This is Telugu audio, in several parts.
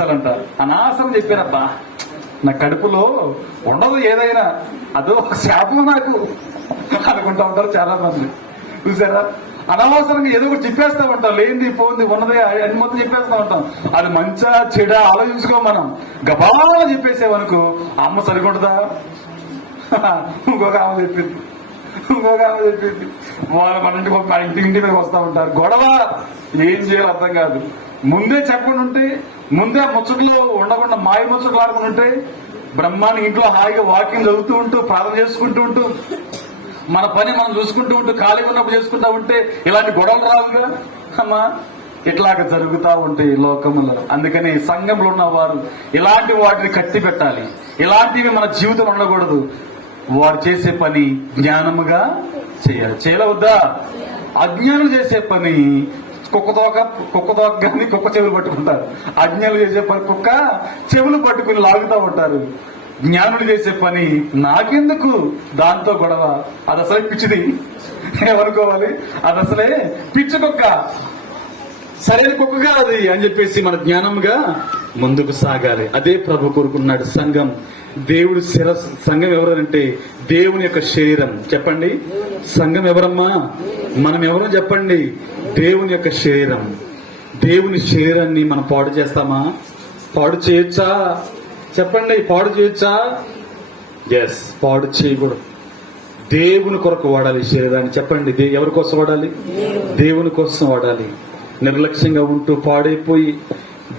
అనవసరం చెప్పారబ్బా, నా కడుపులో ఉండదు ఏదైనా, అదో శాపం నాకు అనుకుంటా ఉంటారు చాలా మంది. చూసారా, అనవసరంగా ఏదో ఒకటి చెప్పేస్తా ఉంటాం, లేనిది పోంది ఉన్నది అన్ని మొత్తం చెప్పేస్తా ఉంటాం. అది మంచిగా చెడా ఆలోచించుకో. మనం గబాలా చెప్పేసేవనుకో అమ్మ సరికొంటుందా, ఇంకొక ఆమె చెప్పింది, మన ఇంటి మీదకి వస్తా ఉంటారు. గొడవ ఏం చేయాలో అర్థం కాదు. ముందే చెప్పకుండా ఉంటే, ముందే ముచ్చట్లో ఉండకుండా మాయ ముచ్చట్లు ఆడుకుని ఉంటే, బ్రహ్మాండ ఇంట్లో హాయిగా వాకింగ్ చదువుతూ ఉంటూ ప్రార్థన చేసుకుంటూ ఉంటూ మన పని మనం చూసుకుంటూ ఉంటూ ఖాళీగా ఉన్నప్పుడు చేసుకుంటా ఉంటే ఇలాంటి గొడవలు రావుగా. అమ్మా, ఇట్లాగ జరుగుతూ ఉంటాయి లోకములో. అందుకని సంఘంలో ఉన్న వారు ఇలాంటి వాటిని కట్టి పెట్టాలి. ఇలాంటివి మన జీవితం ఉండకూడదు. వారు చేసే పని జ్ఞానముగా చేయాలి. చేయవద్దా? అజ్ఞానులు చేసే పని కుక్క కానీ కుక్క చెవులు పట్టుకుంటారు. అజ్ఞానులు చేసే పని కుక్క చెవులు పట్టుకుని లాగుతూ ఉంటారు. జ్ఞానులు చేసే పని నాకెందుకు దాంతో గొడవ, అది అసలే పిచ్చిది ఏమనుకోవాలి, అది అసలే పిచ్చి కుక్క, సరైన కుక్కగా అది అని చెప్పేసి మన జ్ఞానంగా ముందుకు సాగాలి. అదే ప్రభు కోరుకున్నాడు. సంఘం దేవుడు సంఘం ఎవరంటే దేవుని యొక్క శరీరం. చెప్పండి, సంఘం ఎవరమ్మా? మనం ఎవరో చెప్పండి. దేవుని యొక్క శరీరం. దేవుని శరీరాన్ని మనం పాడు చేస్తామా? పాడు చేయొచ్చా? చెప్పండి, పాడు చేయొచ్చా? ఎస్, పాడు చేయకూడదు. దేవుని కొరకు వాడాలి శరీరాన్ని. చెప్పండి, ఎవరి కోసం వాడాలి? దేవుని కోసం వాడాలి. నిర్లక్ష్యంగా ఉంటూ పాడైపోయి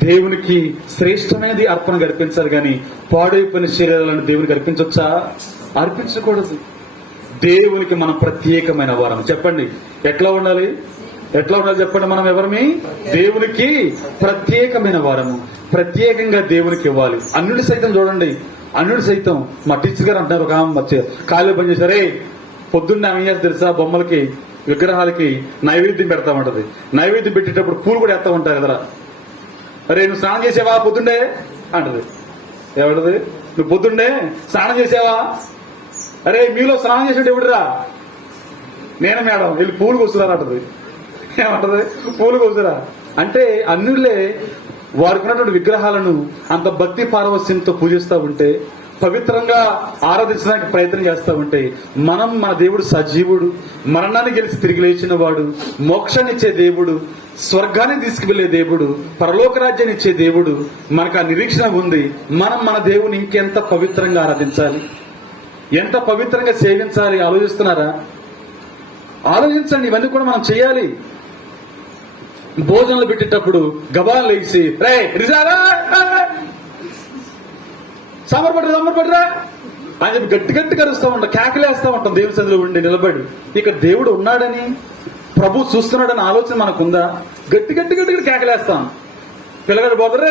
దేవునికి శ్రేష్టమైనది అర్పణ అర్పించాలి, కానీ పాడైపోయిన శరీరాలను దేవునికి అర్పించవచ్చా? అర్పించకూడదు. దేవునికి మనం ప్రత్యేకమైన వారం. చెప్పండి, ఎట్లా ఉండాలి? చెప్పండి. మనం ఎవరమి? దేవునికి ప్రత్యేకమైన వారము. ప్రత్యేకంగా దేవునికి ఇవ్వాలి. అన్యుడు సైతం చూడండి, అన్యుడు సైతం మా టీచర్ గారు అంటారు, ఒక ఆమె ఖాళీ పని చేశారే, పొద్దున్నే ఆమె చేసి తెలుసా, బొమ్మలకి విగ్రహాలకి నైవేద్యం పెడతామంటది. నైవేద్యం పెట్టేటప్పుడు పూలు కూడా వేస్తా ఉంటారు ఎదరా. అరే, నువ్వు స్నానం చేసావా పొద్దుండే అంటది. ఎవడది? నువ్వు పొద్దుండే స్నానం చేసావా? అరే, మీలో స్నానం చేసేట ఎవడురా? నేను మేడం, వీళ్ళు పూలు కోస్తున్నారు అంటది. ఏమంటది? పూలు కోస్తురా అంటే అన్నులే వారికి ఉన్నటువంటి విగ్రహాలను అంత భక్తి పారవస్యంతో పూజిస్తూ ఉంటే, పవిత్రంగా ఆరాధించడానికి ప్రయత్నం చేస్తూ ఉంటే, మనం మన దేవుడు సజీవుడు, మరణాన్ని గెలిచి తిరిగి లేచిన వాడు, మోక్షాన్ని ఇచ్చే దేవుడు, స్వర్గాన్ని తీసుకువెళ్లే దేవుడు, పరలోక రాజ్యాన్ని ఇచ్చే దేవుడు, మనకు ఆ నిరీక్షణ ఉంది. మనం మన దేవుని ఇంకెంత పవిత్రంగా ఆరాధించాలి, ఎంత పవిత్రంగా సేవించాలి. ఆలోచిస్తున్నారా? ఆలోచించండి. ఇవన్నీ కూడా మనం చేయాలి. భోజనాలు పెట్టేటప్పుడు గబాలు లేచి రే రిజారా సాంబార్ పట్టరా అని చెప్పి గట్టి కరుస్తూ ఉంటాం, కేకలేస్తూ ఉంటాం దేవుని సన్నిధిలో ఉండి నిలబడి. ఇక్కడ దేవుడు ఉన్నాడని, ప్రభు చూస్తున్నాడని ఆలోచన మనకుందా? గట్టి కేకలేస్తాం. పిల్లగాడు పోతారు,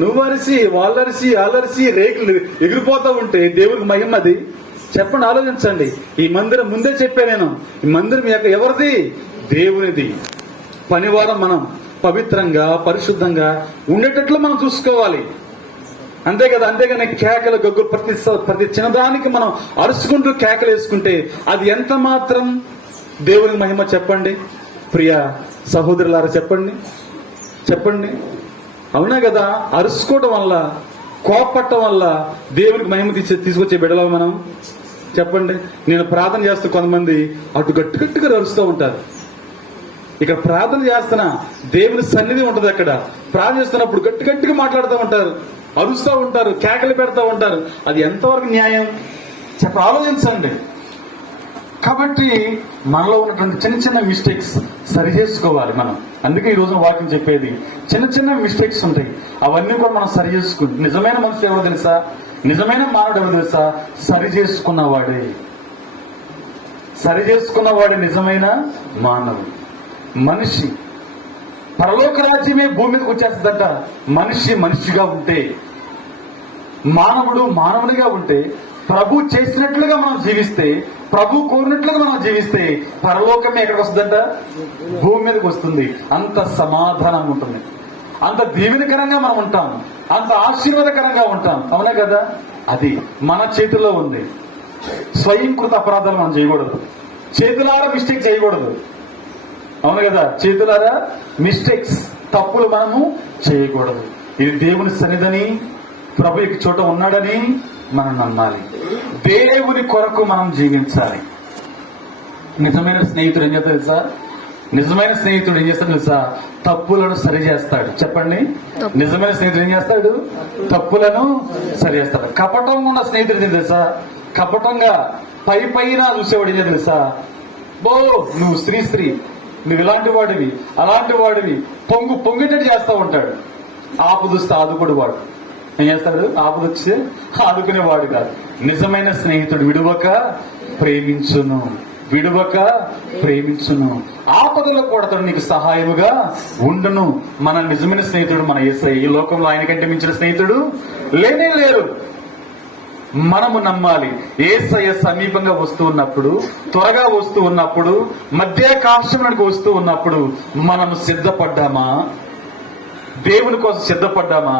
నువ్వు అరిసి వాళ్ళరిసి రేకులు ఎగిరిపోతా ఉంటే దేవుడికి మహిమ అది. చెప్పండి, ఆలోచించండి. ఈ మందిరం ముందే చెప్పా నేను, ఈ మందిరం ఎవరిది? దేవునిది. పనివారం మనం పవిత్రంగా పరిశుద్ధంగా ఉండేటట్లు మనం చూసుకోవాలి. అంతే కదా? అంతేగాని కేకలు గొగ్గులు ప్రతి చిన్నదానికి మనం అరుచుకుంటూ కేకలు వేసుకుంటే అది ఎంత మాత్రం దేవునికి మహిమ? చెప్పండి ప్రియ సహోదరులారా, చెప్పండి. అవునా కదా? అరుచుకోవడం వల్ల, కోపట్టడం వల్ల దేవునికి మహిమ తీసుకొచ్చే బిడ్డలో మనం. చెప్పండి, నేను ప్రార్థన చేస్తూ కొంతమంది అటు గట్టిగా అరుస్తూ ఉంటారు. ఇక్కడ ప్రార్థన చేస్తున్నా, దేవుని సన్నిధి ఉంటది. అక్కడ ప్రార్థన చేస్తున్నప్పుడు గట్టిగా మాట్లాడుతూ ఉంటారు, అరుస్తూ ఉంటారు, కేకలు పెడతా ఉంటారు. అది ఎంతవరకు న్యాయం? ఆలోచించండి. కాబట్టి మనలో ఉన్నటువంటి చిన్న మిస్టేక్స్ సరి చేసుకోవాలి మనం. అందుకే ఈ రోజున వాక్యం చెప్పేది, చిన్న మిస్టేక్స్ ఉంటాయి, అవన్నీ కూడా మనం సరి చేసుకుంటాం. నిజమైన మనిషి ఎవరో తెలుసా? నిజమైన మానవుడు ఎవరు తెలుసా? సరి చేసుకున్నవాడే నిజమైన మానవుడు. మనిషి పరలోక రాజ్యమే భూమి మీదకి వచ్చేస్తుందంట. మనిషిగా ఉంటే, మానవునిగా ఉంటే, ప్రభు చేసినట్లుగా మనం జీవిస్తే, ప్రభు కోరినట్లుగా మనం జీవిస్తే పరలోకమే ఎక్కడికి వస్తుందంట? భూమి మీదకి వస్తుంది. అంత సమాధానం ఉంటుంది, అంత దీవెనకరంగా మనం ఉంటాం, అంత ఆశీర్వాదకరంగా ఉంటాం. అవునా కదా? అది మన చేతుల్లో ఉంది. స్వయంకృత అపరాధాలు మనం చేయకూడదు, చేతులారా మిస్టేక్ చేయకూడదు. అవును కదా? చేతులారా మిస్టేక్స్ తప్పులు మనము చేయకూడదు. ఇది దేవుని సన్నిధిని ప్రభు యొక్క చోట ఉన్నాడని మనం నమ్మాలి. దేవుని కొరకు మనం జీవించాలి. నిజమైన స్నేహితుడు ఏం చేస్తాడు తెలుసా? నిజమైన స్నేహితుడు ఏం చేస్తాడు తెలుసా? తప్పులను సరి చేస్తాడు. చెప్పండి, నిజమైన స్నేహితుడు ఏం చేస్తాడు? తప్పులను సరి చేస్తాడు. కపటం ఉన్న స్నేహితుడు ఏం తెలుసా? కపటంగా పైన చూసేవాడు ఏం తెలుసా? బో నువ్వు స్త్రీ నువ్వు ఇలాంటి వాడివి అలాంటి వాడివి పొంగేటట్టు చేస్తూ ఉంటాడు. ఆపుదుస్తే ఆదుకుడు వాడు ఏం చేస్తాడు? ఆపుదొచ్చి ఆదుకునేవాడు కాదు. నిజమైన స్నేహితుడు విడువక ప్రేమించును, ఆపదలో కూడా అతడు నీకు సహాయముగా ఉండును. మన నిజమైన స్నేహితుడు మన యేసయ్య. ఈ లోకంలో ఆయన కంటే మించిన స్నేహితుడు లేనే లేరు. మనము నమ్మాలి. యేసయ్య సమీపంగా వస్తూ ఉన్నప్పుడు, త్వరగా వస్తూ ఉన్నప్పుడు, మధ్యాకాశంలోకి వస్తూ ఉన్నప్పుడు మనము సిద్ధపడ్డామా? దేవుని కోసం సిద్ధపడ్డామా?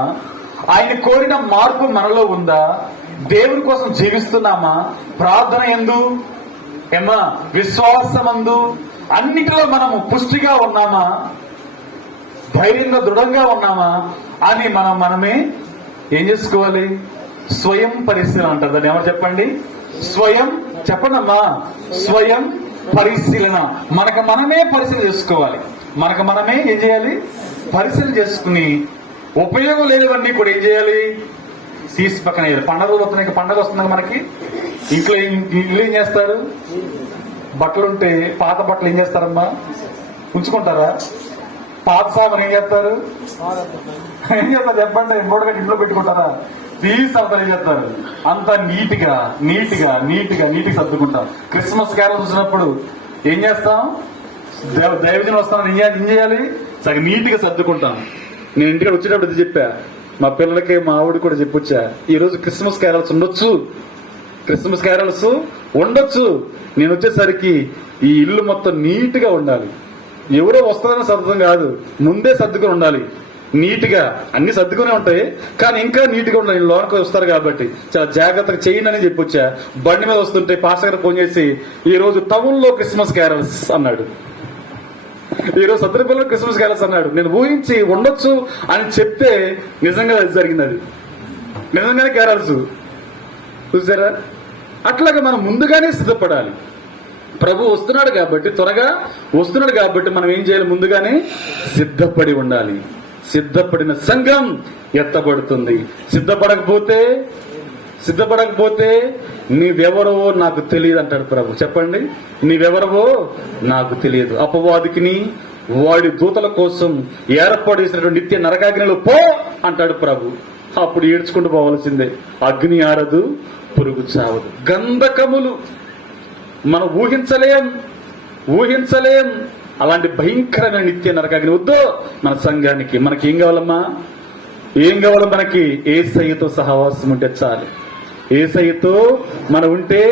ఆయన కోరిన మార్పు మనలో ఉందా? దేవుని కోసం జీవిస్తున్నామా? ప్రార్థన యందు విశ్వాసమందు అన్నిటిలో మనము పుష్టిగా ఉన్నామా? ధైర్యంగా దృఢంగా ఉన్నామా అని మనమే ఏం చేసుకోవాలి? స్వయం పరిశీలన అంటారు దాన్ని. ఎవరు చెప్పండి? చెప్పండమ్మా. స్వయం పరిశీలన. మనమే పరిశీలన చేసుకోవాలి. మనమే ఏం చేయాలి? పరిశీలన చేసుకుని ఉపయోగం లేనివన్నీ కూడా ఏం చేయాలి? తీసి పక్కన వేయాలి. పండుగలు వస్తున్నాయి, పండుగ వస్తుంది మనకి. ఇంట్లో ఏం చేస్తారు? బట్టలుంటే పాత బట్టలు ఏం చేస్తారమ్మా? ఉంచుకుంటారా? పాత సామాన్ ఏం చేస్తారు చెప్పండి? మూడగంట ఇంట్లో పెట్టుకుంటారా? తీసి అంతా ఏం చేస్తారు? అంత నీట్గా సర్దుకుంటాం. క్రిస్మస్ క్యారల్ చూసినప్పుడు ఏం చేస్తాం? దైవజనం వస్తామని ఏం చేయాలి? సగం నీట్గా సర్దుకుంటాం. నేను ఇంటికి వచ్చేటప్పుడు ఇది చెప్పా, మా పిల్లలకి మా ఆవిడ కూడా చెప్పొచ్చా, ఈ రోజు క్రిస్మస్ క్యారల్స్ ఉండొచ్చు. నేను వచ్చేసరికి ఈ ఇల్లు మొత్తం నీట్ గా ఉండాలి. ఎవరో వస్తారని సర్దం కాదు, ముందే సర్దుకొని ఉండాలి. నీట్ గా అన్ని సర్దుకునే ఉంటాయి, కానీ ఇంకా నీట్ గా ఉండాలి. లోనికి వస్తారు కాబట్టి చాలా జాగ్రత్తగా చేయనని చెప్పొచ్చా. బండి మీద వస్తుంటే పాస్టర్ గారు ఫోన్ చేసి, ఈ రోజు టౌన్ లో క్రిస్మస్ క్యారల్స్ అన్నాడు. ఈ రోజు సత్రపల్లిలో క్రిస్మస్ క్యారల్స్ అన్నాడు. నేను ఊహించి ఉండొచ్చు అని చెప్తే నిజంగా జరిగింది. అది నిజంగానే క్యారల్స్ చూసారా? అట్లాగా మనం ముందుగానే సిద్ధపడాలి. ప్రభు వస్తున్నాడు కాబట్టి, త్వరగా వస్తున్నాడు కాబట్టి మనం ఏం చేయాలి? ముందుగానే సిద్ధపడి ఉండాలి. సిద్ధపడిన సంఘం ఎత్తబడుతుంది. సిద్ధపడకపోతే నీవెవరో నాకు తెలియదు అంటాడు ప్రభు. చెప్పండి, నీవెవరవో నాకు తెలియదు. అపవాదికిని వాడి దూతల కోసం ఏర్పాటు చేసినటువంటి నిత్య నరకాగ్నిలో పో అంటాడు ప్రభు. అప్పుడు ఏడ్చుకుంటూ పోవాల్సిందే. అగ్ని ఆరదు, పురుగు చావదు. గంధకములు మనం ఊహించలేం అలాంటి భయంకరమైన నిత్య నరకాగ్ని వద్దు మన సంఘానికి. మనకి ఏం కావాలమ్మా? మనకి యేసయ్యతో సహవాసం ఉంటే చాలు. యేసయ్యతో మనం ఉంటే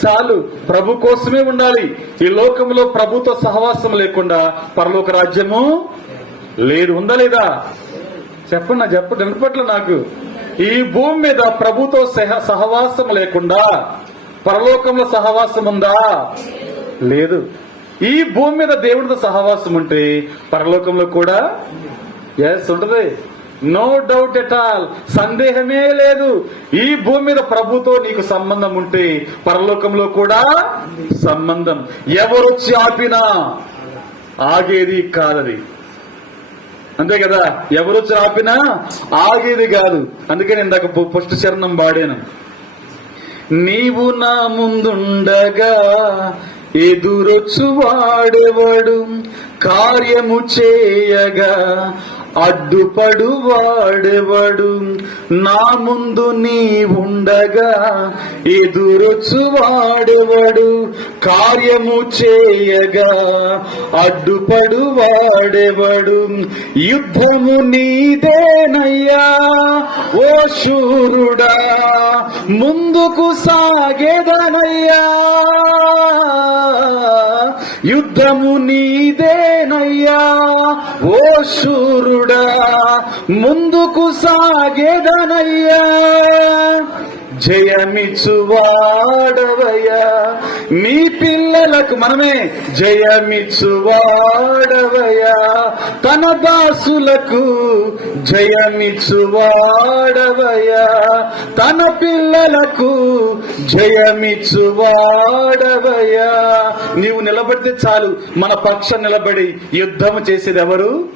చాలు. ప్రభు కోసమే ఉండాలి. ఈ లోకంలో ప్రభుతో సహవాసం లేకుండా పరలోక రాజ్యము లేదు. ఉందా లేదా? చెప్పండి వినపట్ల నాకు. ఈ భూమి మీద ప్రభుతో సహవాసం లేకుండా పరలోకంలో సహవాసం ఉందా? లేదు. ఈ భూమి మీద దేవుడితో సహవాసం ఉంటే పరలోకంలో కూడా ఉంటది. నో డౌట్ ఎట్ ఆల్, సందేహమే లేదు. ఈ భూమి మీద ప్రభుతో నీకు సంబంధం ఉంటే పరలోకంలో కూడా సంబంధం. ఎవరొచ్చి ఆపినా ఆగేది కాదది. అంతే కదా? ఎవరొచ్చి ఆపినా ఆగేది కాదు. అందుకే నేను ఇందాక ఫస్ట్ చరణం పాడాను. నీవు నా ముందుండగా ఎదురొచ్చు వాడెవడు, కార్యము చేయగా అడ్డుపడు వాడెవడు. నా ముందు నీ ఉండగా ఎదురొచ్చు వాడెవడు, కార్యము చేయగా అడ్డుపడు వాడెవడు. యుద్ధము నీదేనయ్యా ఓ శూరుడా, ముందుకు సాగేదనయ్యా. యుద్ధము నీదేనయ్యా ఓ శూరుడా, ముందుకు సాగేదనయ్యా. జయమిచ్చువాడవయ్యా నీ పిల్లలకు మనమే జయమిచ్చువాడవయ్యా, తన దాసులకు జయమిచ్చువాడవయ్యా, తన పిల్లలకు జయమిచ్చువాడవయ్యా. నీవు నిలబడితే చాలు, మన పక్షం నిలబడి యుద్ధము చేసేది ఎవరు?